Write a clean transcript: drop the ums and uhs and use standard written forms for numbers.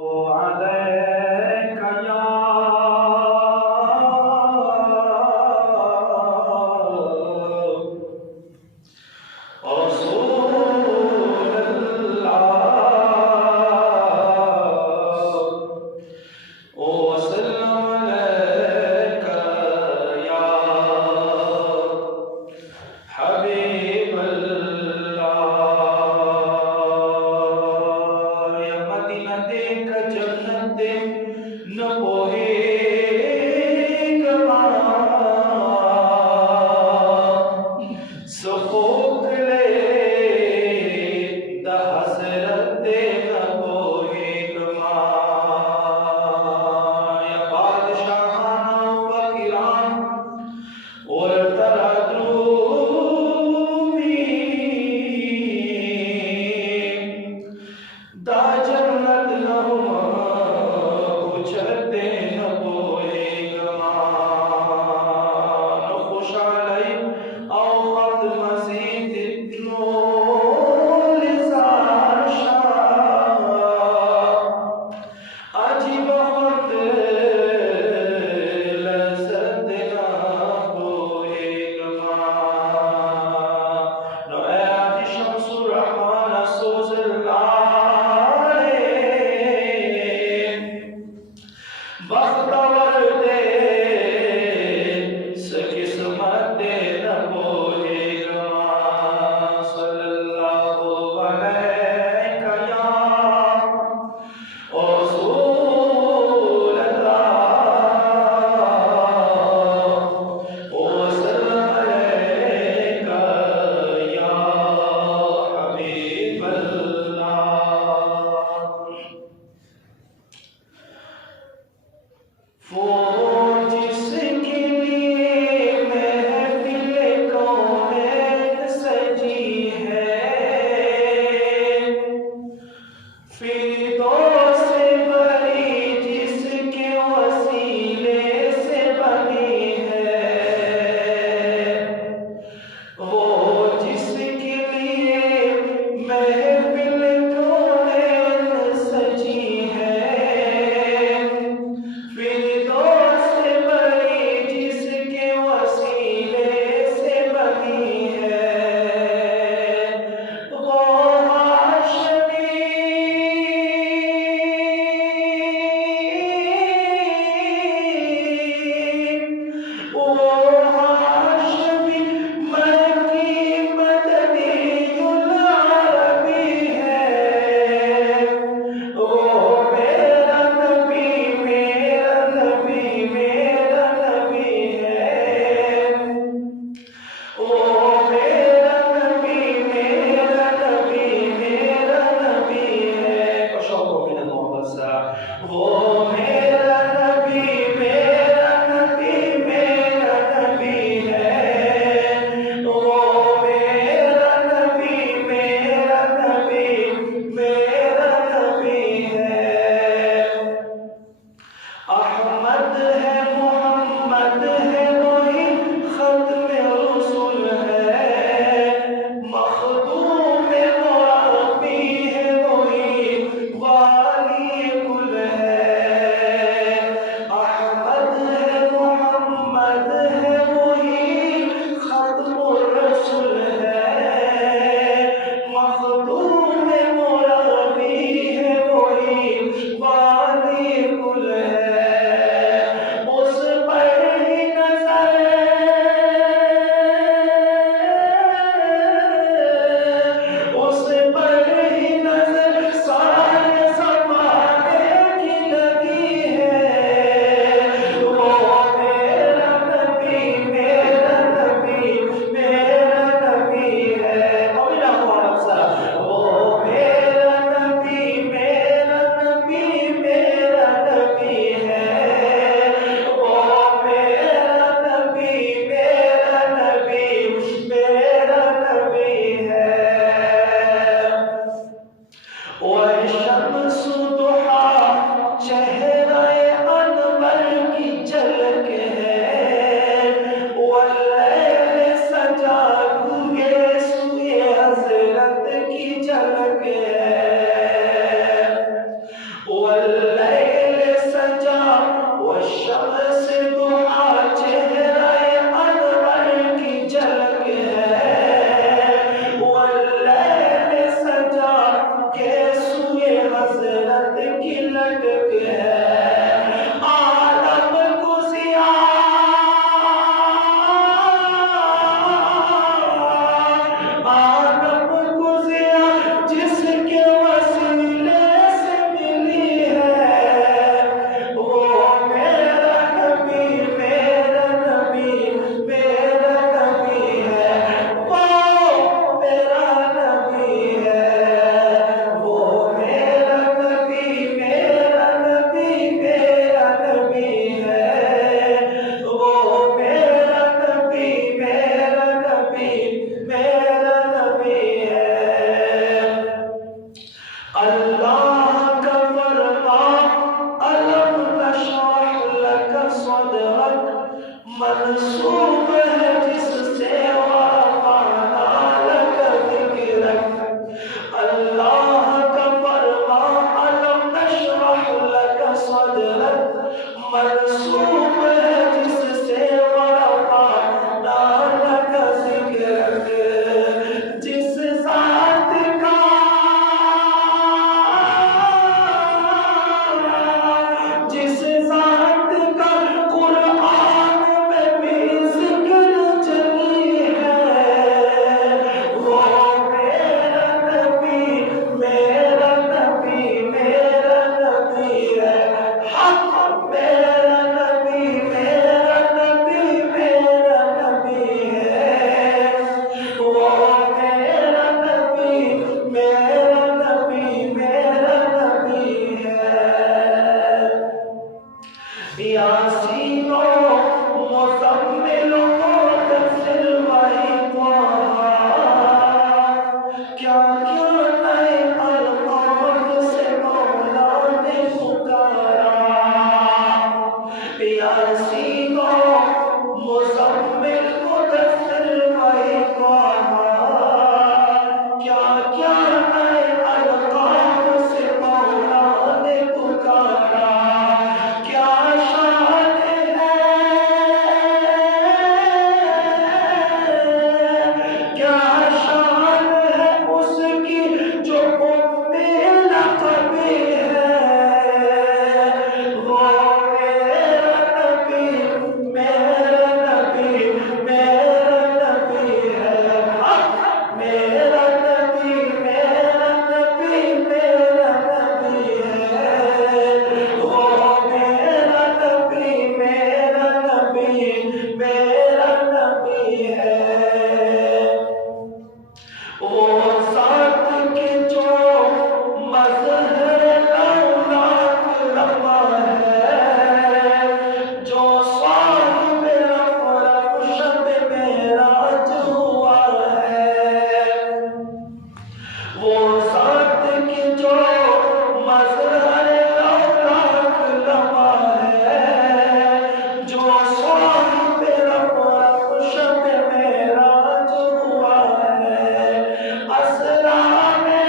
عليك يا رسول الله وسلم عليك يا حبيب الله يا مدينة جنت نبوه كما سخوك لي ده حسرت نبوه كما يا بادشاهانا وفقيران والتردومي دا جنت لهما وجدت نبوه كما نخش علي أو قد مزيد الطول زار شاء عجيب وقت لذت نبوه كما رأيت شمس الرحمن سوز العالم بختور دے سقسمت نبوه كما صلی اللہ علیہ یا رسول اللہ وسلم عليك يا حبيب الله وہ جس کے لیے محفل کونین سجی ہے فردوس بری جس کے وسیلے سے بنی ہے وہ جس کے لیے محفل کونین سجی ہے فردوس واللیل سجا والشمس دعا چہرہ انور کی جھلک ہے واللیل سجا کے سوئے حضرت کی لٹک ہے عالم کو عالم کو جس کے وسیلے سے ملی ہے وہ میرا نبی میرا نبی میرا نبی ہے وہ میرا نبی ہے وہ میرا نبی میرا نبی میرا نبی ہے وہ میرا نبی میرا نبی میرا نبی ہے اللہ کا فرمان الم نشرح لک صدرک منسوب ہے جس سے ورفعنا لک ذکرک اللہ کا فرمان الم نشرح لک صدرک منسوب ہے جس سے ورفعنا لک ذکرک جس ذات کا جس ذات کا قرآن میں بھی ذکر چلی ہے وہ میرا نبی میرا نبی میرا نبی ہے حق میرا نبی میرا نبی میرا نبی ہے وہ میرا نبی میرا نبی میرا نبی ہے یاسین و مزمل و مدثر وہی طہا کیا کیا نئے الفاظ سے مولا نے پکارا یاسین و مزمل مدثر وہی طہا کیا کیا نئے الفاظ سے مولا نے پکارا کیا شان ہے کیا شان ہے اس کی جو لقب ہے وہ میرا نبی میرا نبی میرا نبی ہے میرا نبی میرا نبی میرا نبی ہے وہ میرا نبی میرا نبی میرا نبی ہے وہ ذات کی جو مظہر لولاک لمحہ ہے جو صاحب رفرف شب معراج ہوا ہے وہ ذات کی جو مظہر لولاک لمحہ ہے جو صاحب رفرف شب معراج ہوا ہے اسرا میں